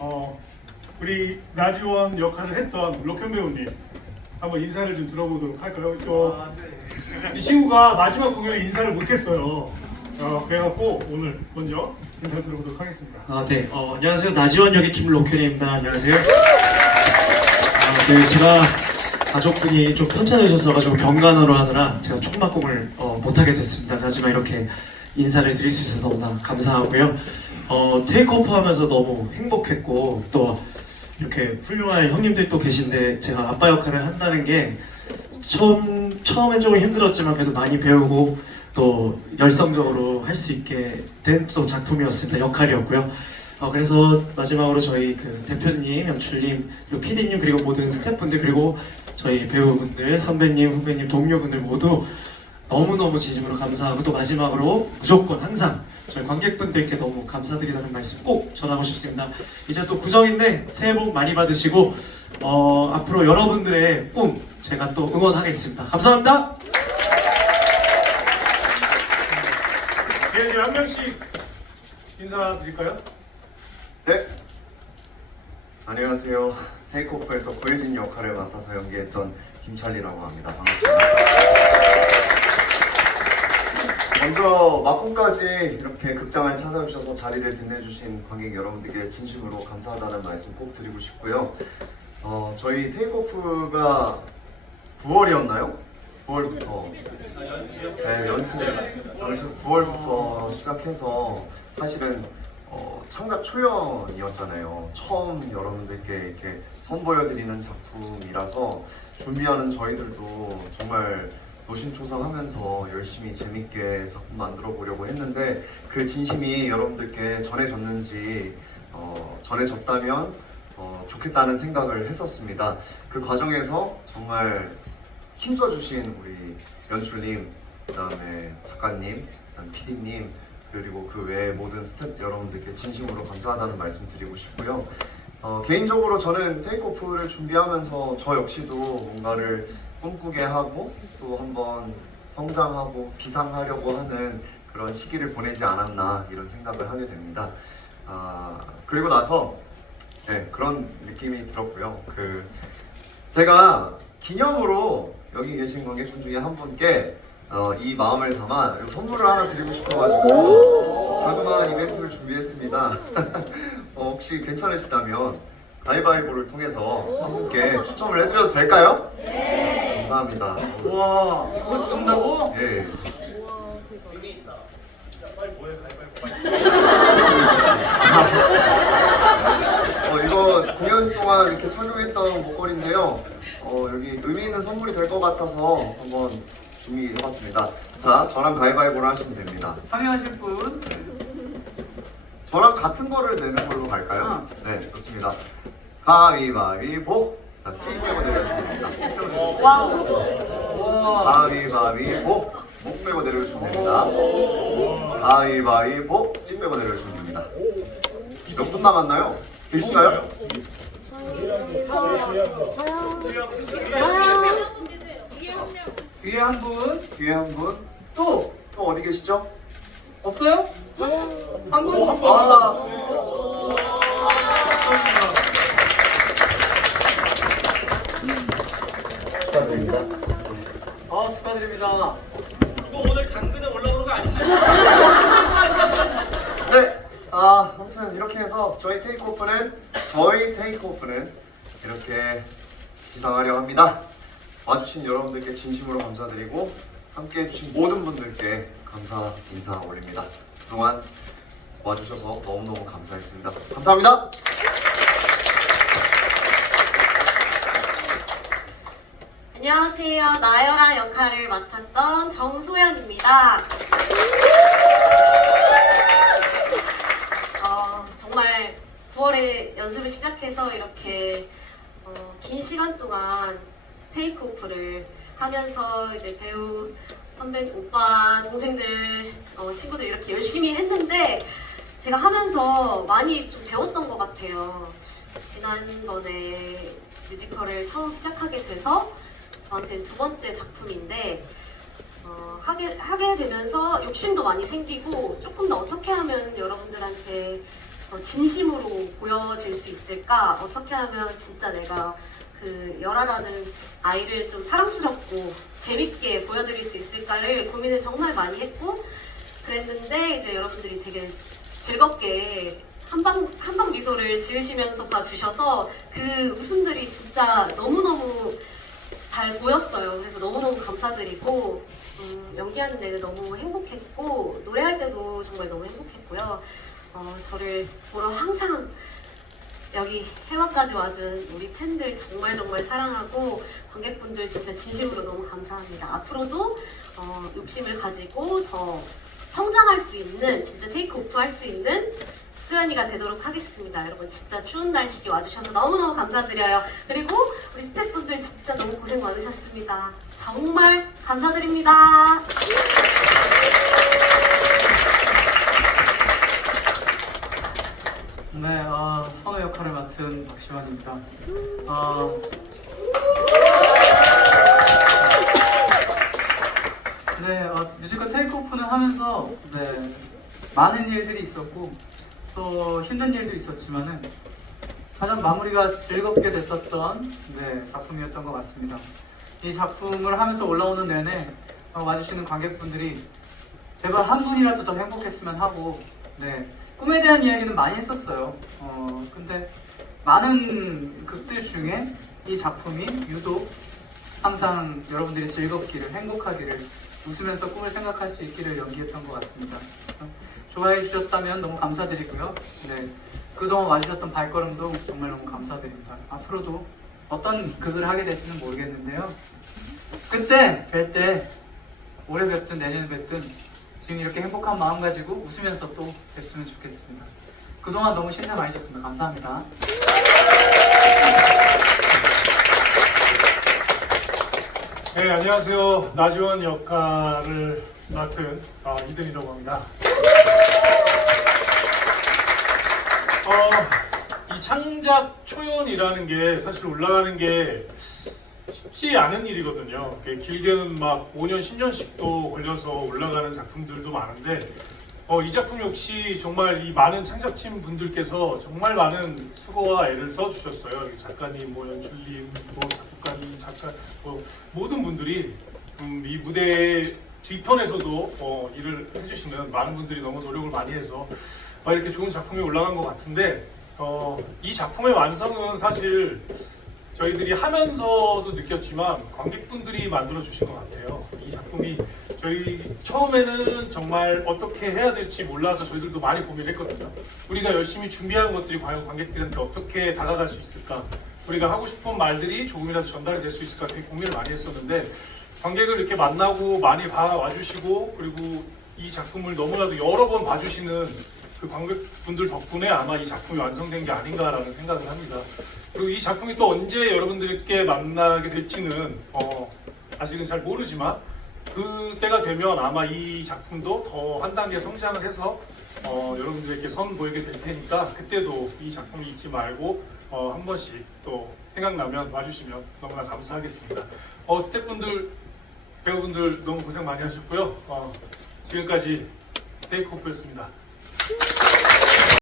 어, 우리 나지원 역할을 했던 로켓 배우님 한번 인사를 좀 들어보도록 할까요? 어, 이 친구가 마지막 공연에 인사를 못했어요. 어, 그래갖고 오늘 먼저 인사를 들어보도록 하겠습니다. 아, 네. 어, 안녕하세요. 나지원 역의 김로켄입니다. 안녕하세요. 아, 그 제가 가족분이 좀 편찮으셨어가지고 병간호로 하느라 제가 총막공을 어, 못하게 됐습니다. 하지만 이렇게 인사를 드릴 수 있어서 너무나 감사하고요. 어, 테이크오프 하면서 너무 행복했고 또 이렇게 훌륭한 형님들 또 계신데 제가 아빠 역할을 한다는 게 처음 처음엔 조금 힘들었지만 그래도 많이 배우고 또 열성적으로 할 수 있게 된 또 작품이었습니다. 역할이었고요. 어, 그래서 마지막으로 저희 그 대표님, 연출님, 그리고 PD님 그리고 모든 스태프분들 그리고 저희 배우분들, 선배님, 후배님, 동료분들 모두 너무너무 진심으로 감사하고 또 마지막으로 무조건 항상 저희 관객분들께 너무 감사드리다는 말씀 꼭 전하고 싶습니다. 이제 또 구정인데 새해 복 많이 받으시고 어, 앞으로 여러분들의 꿈 제가 또 응원하겠습니다. 감사합니다. 예, 이제 한 명씩 인사드릴까요? 네. 안녕하세요. 테이크오프에서 구혜진 역할을 맡아서 연기했던 김찰리라고 합니다. 반갑습니다. 막공까지 이렇게 극장을 찾아주셔서 자리를 빛내주신 관객 여러분들께 진심으로 감사하다는 말씀 꼭 드리고 싶고요. 어, 저희 테이크오프가 9월이었나요? 9월부터 네, 연습 연습 9월부터 시작해서 사실은 어, 창작 초연이었잖아요. 처음 여러분들께 이렇게 선보여드리는 작품이라서 준비하는 저희들도 정말 노심초사하면서 열심히 재밌게 작품 만들어 보려고 했는데 그 진심이 여러분들께 전해졌는지 어, 전해졌다면 어, 좋겠다는 생각을 했었습니다. 그 과정에서 정말 힘써 주신 우리 연출님, 그다음에 작가님, 그다음 PD님 그리고 그 외의 모든 스태프 여러분들께 진심으로 감사하다는 말씀 드리고 싶고요. 어, 개인적으로 저는 테이크오프를 준비하면서 저 역시도 뭔가를 꿈꾸게 하고 또 한번 성장하고 비상하려고 하는 그런 시기를 보내지 않았나 이런 생각을 하게 됩니다. 아, 그리고 나서 네, 그런 느낌이 들었고요. 그 제가 기념으로 여기 계신 관객분 중에 한 분께 어, 이 마음을 담아 선물을 하나 드리고 싶어가지고 자그마한 이벤트를 준비했습니다. 어, 혹시 괜찮으시다면 가위바위보를 통해서 한 분께 추첨을 해드려도 될까요? 네. 감사합니다. 와, 이거 준다고? 예. 어, 이거 공연 동안 이렇게 착용했던 목걸이인데요. 어, 여기 의미 있는 선물이 될 것 같아서 한번 준비해봤습니다. 자, 저랑 가위바위보를 하시면 됩니다. 참여하실 분? 저랑 같은 거를 내는 걸로 갈까요? 네, 좋습니다. 가위바위보. 자, 찌 빼고 내려주시면 됩니다. 와, 가위바위보. 목 빼고 내려주시면 됩니다. 가위바위보. 찌 빼고 내려주시면 됩니다. 몇 분 남았나요? 계신가요? 뒤에 한 분? 뒤에 한 분. 또? 또 어디 계시죠? 없어요? 한 분? 한 분. 아, 축하드립니다. 아, 축하드립니다. 네. 아, 아무튼 이렇게 해서 저희 테이크오프는 저희 테이크오프는 이렇게 시상하려 합니다. 와주신 여러분들께 진심으로 감사드리고 함께 해주신 모든 분들께 감사 인사 올립니다. 그동안 와주셔서 너무너무 감사했습니다. 감사합니다. 안녕하세요. 나열아 역할을 맡았던 정소연입니다. 어, 정말 9월에 연습을 시작해서 이렇게 어, 긴 시간 동안 테이크 오프를 하면서 이제 배우 선배 오빠 동생들 어, 친구들 이렇게 열심히 했는데 제가 하면서 많이 좀 배웠던 것 같아요. 지난번에 뮤지컬을 처음 시작하게 돼서 저한테는 두 번째 작품인데 어, 하게 하게 되면서 욕심도 많이 생기고 조금 더 어떻게 하면 여러분들한테 어, 진심으로 보여질 수 있을까? 어떻게 하면 진짜 내가 그 열아라는 아이를 좀 사랑스럽고 재밌게 보여드릴 수 있을까를 고민을 정말 많이 했고 그랬는데 이제 여러분들이 되게 즐겁게 한방 한방 미소를 지으시면서 봐주셔서 그 웃음들이 진짜 너무 너무 잘 보였어요. 그래서 너무 너무 감사드리고 음, 연기하는 내내 너무 행복했고 노래할 때도 정말 너무 행복했고요. 어, 저를 보러 항상 여기 해외까지 와준 우리 팬들 정말 정말 사랑하고 관객분들 진짜 진심으로 너무 감사합니다. 앞으로도 어, 욕심을 가지고 더 성장할 수 있는 진짜 테이크 오프 할 수 있는 소연이가 되도록 하겠습니다. 여러분 진짜 추운 날씨 와주셔서 너무너무 감사드려요. 그리고 우리 스태프분들 진짜 너무 고생 많으셨습니다. 정말 감사드립니다. 네, 어, 선우 역할을 맡은 박시환입니다. 어, 네, 어, 뮤지컬 테이크오프는 하면서 네, 많은 일들이 있었고 또 힘든 일도 있었지만은 가장 마무리가 즐겁게 됐었던 네, 작품이었던 것 같습니다. 이 작품을 하면서 올라오는 내내 어, 와주시는 관객분들이 제발 한 분이라도 더 행복했으면 하고 네 꿈에 대한 이야기는 많이 했었어요. 어 근데 많은 극들 중에 이 작품이 유독 항상 여러분들이 즐겁기를 행복하기를 웃으면서 꿈을 생각할 수 있기를 연기했던 것 같습니다. 어, 좋아해 주셨다면 너무 감사드리고요. 네 그동안 와주셨던 발걸음도 정말 너무 감사드립니다. 앞으로도 어떤 극을 하게 될지는 모르겠는데요. 그때 뵐 때 올해 뵙든 내년에 뵙든 지금 이렇게 행복한 마음 가지고 웃으면서 또 뵀으면 좋겠습니다. 그동안 너무 신뢰 많이 줬습니다. 감사합니다. 네, 안녕하세요. 나지원 역할을 맡은 어, 이든이라고 합니다. 어, 이 창작 초연이라는 게 사실 올라가는 게 쉽지 않은 일이거든요. 이게 길게는 막 5년, 10년씩도 걸려서 올라가는 작품들도 많은데 어, 이 작품 역시 정말 이 많은 창작팀 분들께서 정말 많은 수고와 애를 써주셨어요. 이 작가님, 뭐 연출님, 뭐 작곡가님, 작가, 뭐 모든 분들이 음, 이 무대 뒤편에서도 어, 일을 해주시는 많은 분들이 너무 노력을 많이 해서 어, 이렇게 좋은 작품이 올라간 것 같은데 어, 이 작품의 완성은 사실 저희들이 하면서도 느꼈지만 관객분들이 만들어 주신 것 같아요. 이 작품이 저희 처음에는 정말 어떻게 해야 될지 몰라서 저희들도 많이 고민했거든요. 우리가 열심히 준비한 것들이 과연 관객들한테 어떻게 다가갈 수 있을까? 우리가 하고 싶은 말들이 조금이라도 전달이 될 수 있을까 되게 고민을 많이 했었는데 관객을 이렇게 만나고 많이 봐와주시고 그리고 이 작품을 너무나도 여러 번 봐주시는 그 관객분들 덕분에 아마 이 작품이 완성된 게 아닌가라는 생각을 합니다. 그리고 이 작품이 또 언제 여러분들께 만나게 될지는 어, 아직은 잘 모르지만 그때가 되면 아마 이 작품도 더 한 단계 성장을 해서 어, 여러분들에게 선 보이게 될 테니까 그때도 이 작품을 잊지 말고 어, 한 번씩 또 생각나면 와주시면 너무나 감사하겠습니다. 어, 스태프분들, 배우분들 너무 고생 많이 하셨고요. 어, 지금까지 테이크오프였습니다.